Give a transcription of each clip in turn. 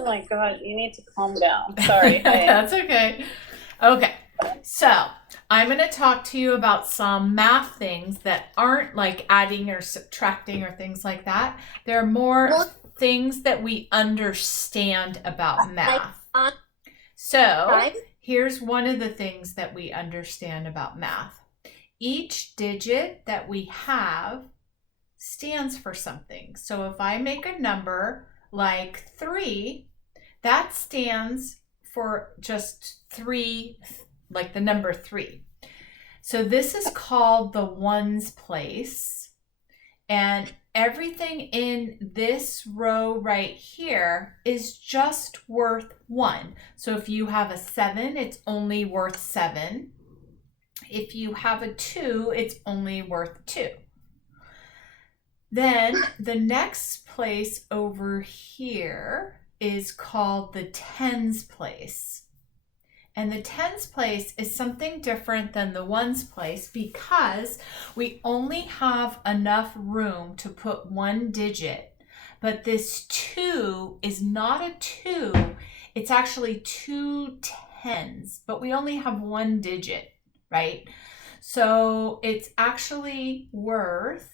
Oh my God, you need to calm down. Sorry. That's okay. Okay, so I'm going to talk to you about some math things that aren't like adding or subtracting or things like that. They're more things that we understand about math. So here's one of the things that we understand about math. Each digit that we have stands for something. So if I make a number like 3, that stands for just 3, like the number 3. So this is called the ones place. And everything in this row right here is just worth 1. So if you have a 7, it's only worth 7. If you have a 2, it's only worth 2. Then the next place over here is called the tens place. And the tens place is something different than the ones place because we only have enough room to put one digit. But this 2 is not a 2, it's actually 2 tens, but we only have one digit, right? So it's actually worth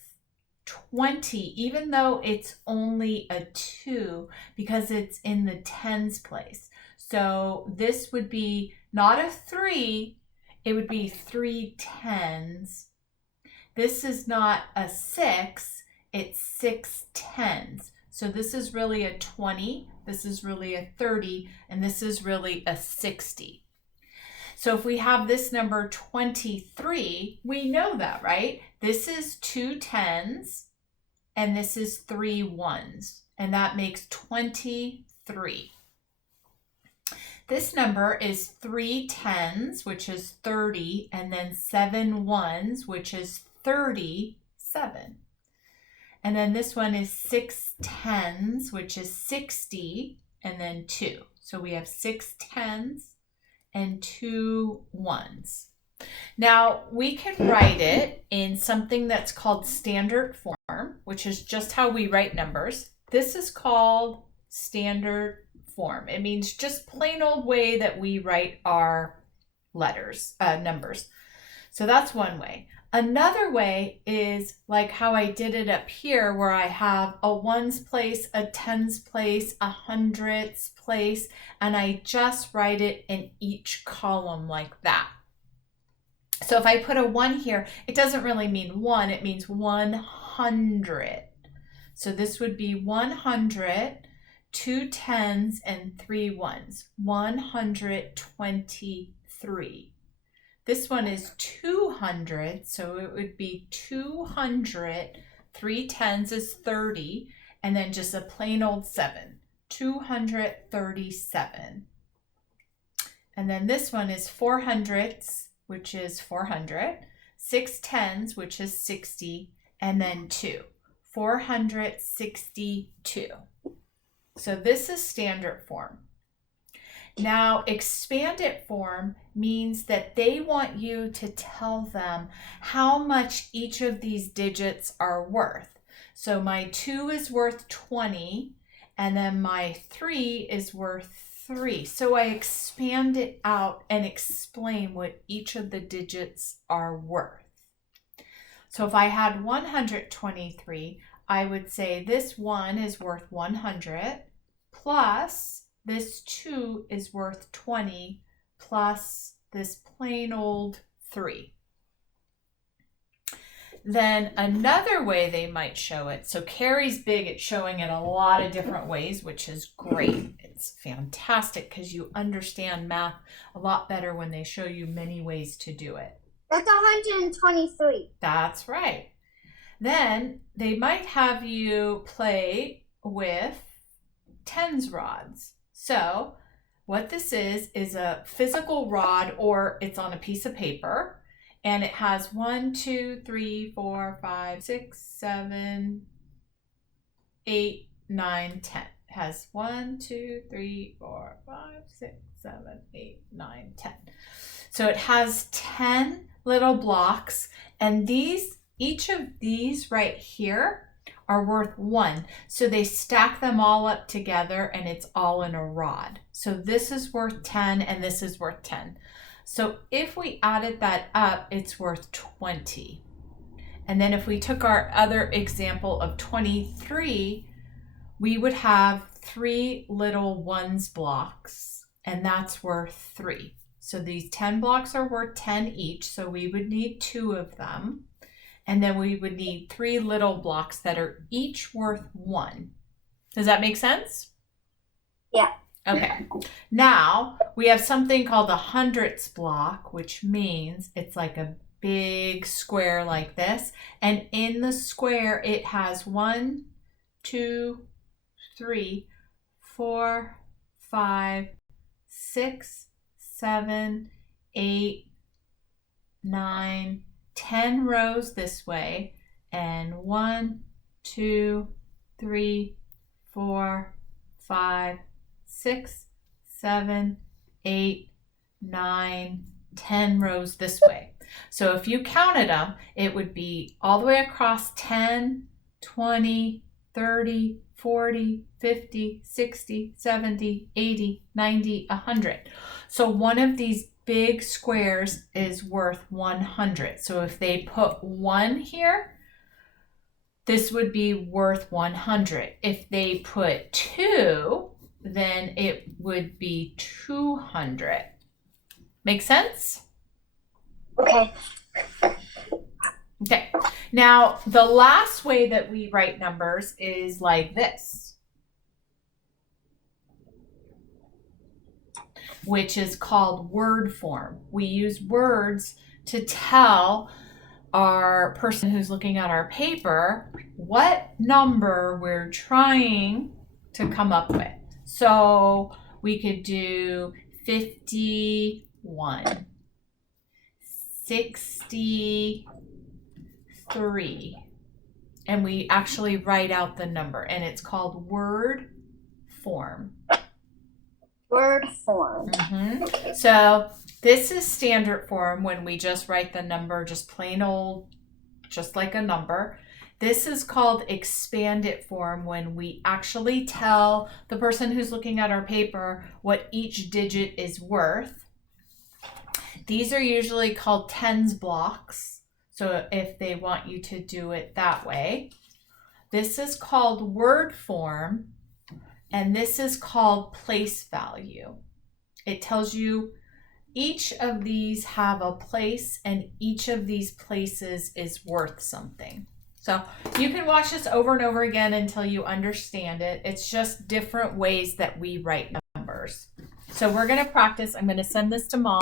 20, even though it's only a 2 because it's in the tens place. So this would be not a 3, it would be 3 tens. This is not a 6, it's 6 tens. So this is really a 20, this is really a 30, and this is really a 60. So if we have this number 23, we know that, right? This is 2 tens and this is 3 ones, and that makes 23. This number is 3 tens, which is 30, and then 7 ones, which is 37. And then this one is 6 tens, which is 60, and then 2. So we have 6 tens and 2 ones. Now we can write it in something that's called standard form, which is just how we write numbers. This is called standard form. It means just plain old way that we write our numbers. So that's one way. Another way is like how I did it up here, where I have a ones place, a tens place, a hundreds place, and I just write it in each column like that. So if I put a 1 here, it doesn't really mean 1, it means 100. So this would be 100, 2 tens, and 3 ones. 123. This one is 200, so it would be 200, 3 tens is 30, and then just a plain old 7. 237. And then this one is 400s, which is 400, 6 tens, which is 60, and then 2. 462. So this is standard form. Now, expanded form means that they want you to tell them how much each of these digits are worth. So my 2 is worth 20, and then my 3 is worth 3. So I expand it out and explain what each of the digits are worth. So if I had 123, I would say this 1 is worth 100 plus this 2 is worth 20 plus this plain old 3. Then another way they might show it, so Carrie's big at showing it a lot of different ways, which is great. It's fantastic because you understand math a lot better when they show you many ways to do it. That's 123. That's right. Then they might have you play with tens rods. So what this is a physical rod, or it's on a piece of paper, and it has 1, 2, 3, 4, 5, 6, 7, 8, 9, 10. It has 1, 2, 3, 4, 5, 6, 7, 8, 9, 10. So it has 10 little blocks, and each of these right here are worth 1. So they stack them all up together and it's all in a rod. So this is worth 10 and this is worth 10. So if we added that up, it's worth 20. And then if we took our other example of 23, we would have 3 little ones blocks, and that's worth 3. So these 10 blocks are worth 10 each, so we would need 2 of them. And then we would need 3 little blocks that are each worth 1. Does that make sense? Yeah. Okay. Now we have something called a hundredths block, which means it's like a big square like this. And in the square, it has 1, 2, 3, 4, 5, 6, 7, 8, 9, 10 rows this way, and 1, 2, 3, 4, 5, 6, 7, 8, 9, 10 rows this way. So if you counted them, it would be all the way across 10, 20, 30, 40, 50, 60, 70, 80, 90, 100. So one of these big squares is worth 100. So if they put 1 here, this would be worth 100. If they put 2, then it would be 200. Make sense? Okay. Okay. Now, the last way that we write numbers is like this, which is called word form. We use words to tell our person who's looking at our paper what number we're trying to come up with. So we could do 51, 63, and we actually write out the number, and it's called word form. Word form. So this is standard form when we just write the number, just plain old, just like a number. This is called expanded form when we actually tell the person who's looking at our paper what each digit is worth. These are usually called tens blocks. So if they want you to do it that way. This is called word form, and this is called place value. It tells you each of these have a place, and each of these places is worth something. So you can watch this over and over again until you understand it. It's just different ways that we write numbers. So we're going to practice. I'm going to send this to Mom.